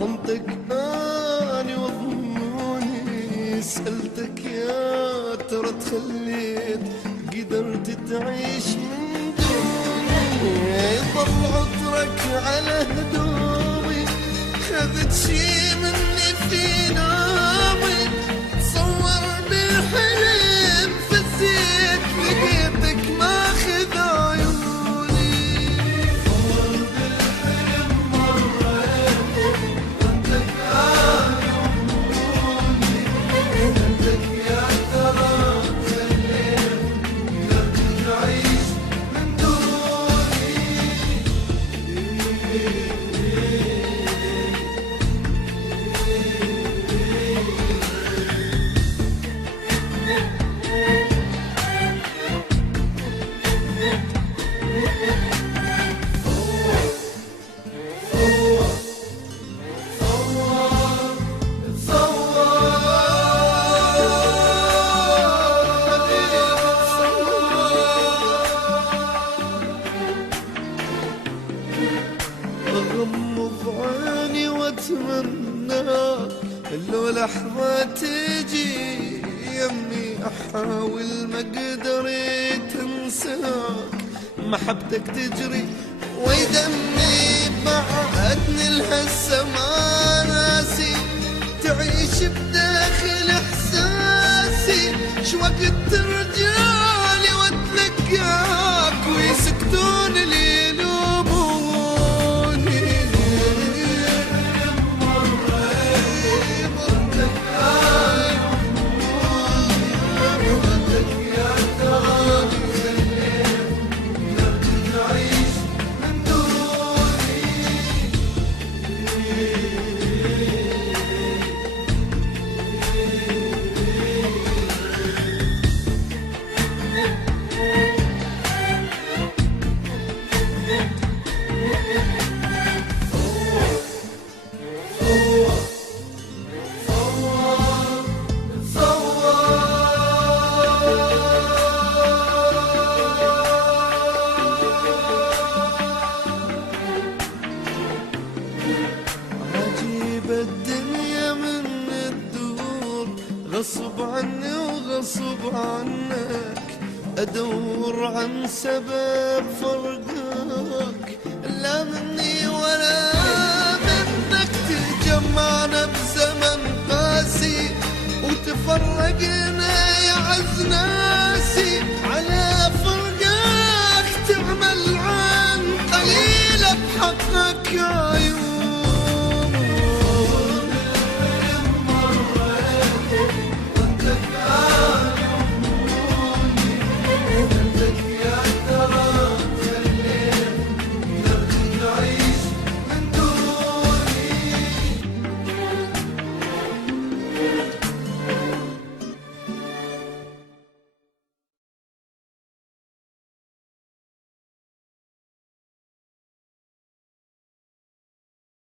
حضنتك اني وضموني، سألتك يا ترى تخليت قدرت تعيش من دوني، ضل عطرك على هدومي، خذت شي مني في نومي، تصور بالحلم فزيت لقيتك ماخذ عيوني، تصور بالحلم مريت ضدك انا وضموني، سألتك يا ترى خليت قدرت تعيش من دوني. أغمض عيني واتمناك لو لحظة تجي يمي، أحاول ما قدرت أنساك، محبتك تجري ويدمي بعدني الهسة ما ناسي، تعيش بداخل إحساسي، شوقت ترجعلي واتلقاك ويسكتون لي الدنيا من الدور، غصب عني وغصب عنك، أدور عن سبب فرقك، لا مني ولا منك، تجمعنا بزمن قاسي وتفرقنا يا عز ناسي على